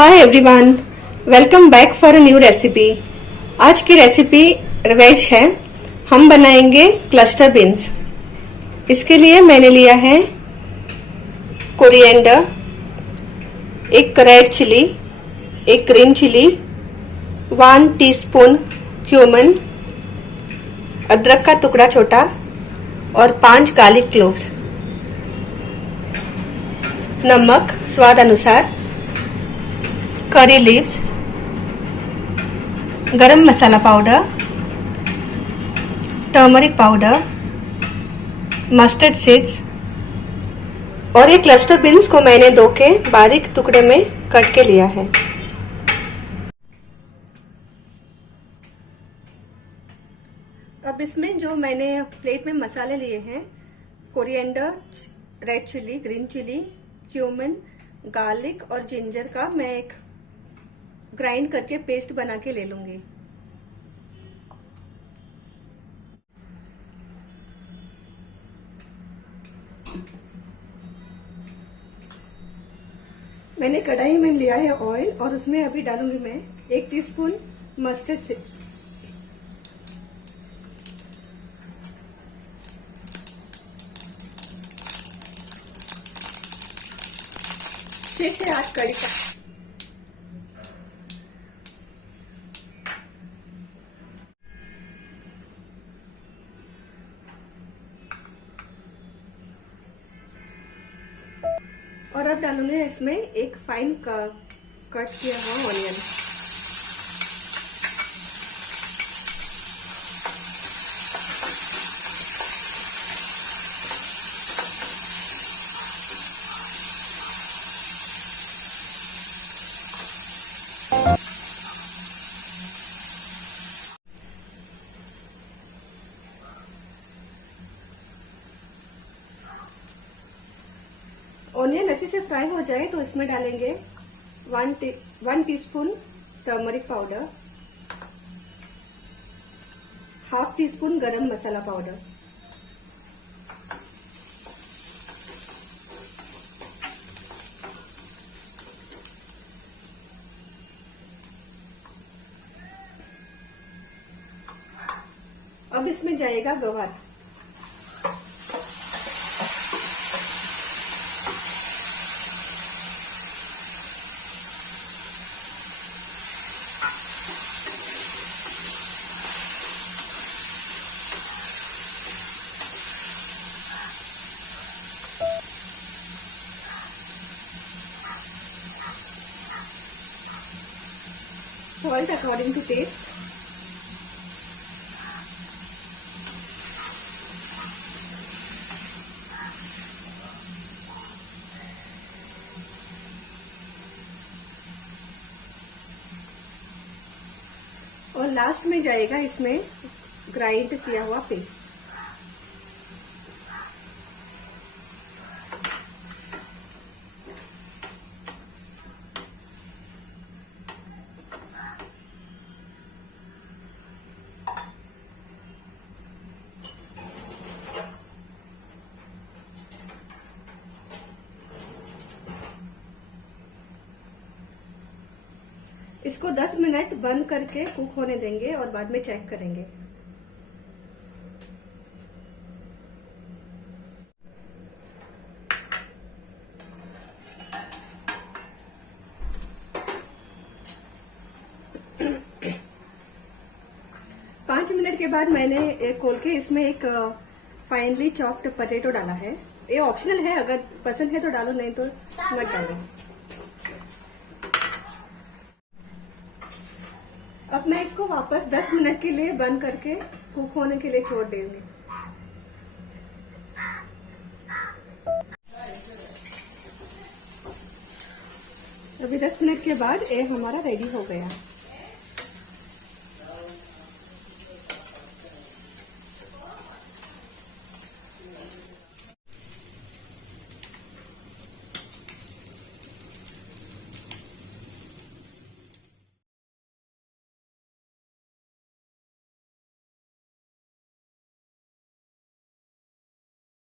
Hi everyone, welcome back for a new recipe. आज की recipe veg है। हम बनाएंगे क्लस्टर बीन्स। इसके लिए मैंने लिया है कोरिएंडर, एक रेड चिली, एक ग्रीन चिली, 1 टीस्पून क्यूमन, अदरक का टुकड़ा छोटा और 5 गार्लिक क्लोव्स, नमक स्वाद अनुसार, curry leaves, garam masala powder, turmeric powder, mustard seeds और ये क्लस्टर बीन्स को मैंने धो के बारीक टुकड़े में कट के लिया है। अब इसमें जो मैंने प्लेट में मसाले लिए हैं, coriander, red chilli, green chilli, cumin, garlic और जिंजर का मैं एक ग्राइंड करके पेस्ट बना के ले लूंगी। मैंने कढ़ाई में लिया है ऑयल और उसमें अभी डालूंगी मैं 1 टीस्पून मस्टर्ड सीड्स, 6 से 8 कड़ी का। और अब डालूंगी इसमें एक फाइन कट किया हुआ ऑनियन। ऑनियन अच्छे से फ्राई हो जाए तो इसमें डालेंगे 1 teaspoon turmeric powder, half teaspoon गरम मसाला पाउडर, अब इसमें जाएगा गवार, salt according to taste, और लास्ट में जाएगा इसमें ग्राइंड किया हुआ पेस्ट। इसको 10 मिनट बंद करके कुक होने देंगे और बाद में चेक करेंगे। पांच मिनट के बाद मैंने एक खोल के इसमें एक फाइनली चॉप्ड पोटैटो डाला है। ये ऑप्शनल है, अगर पसंद है तो डालो, नहीं तो मत डालो। अब मैं इसको वापस 10 मिनट के लिए बंद करके कुक होने के लिए छोड़ देंगे। अभी 10 मिनट के बाद ये हमारा रेडी हो गया।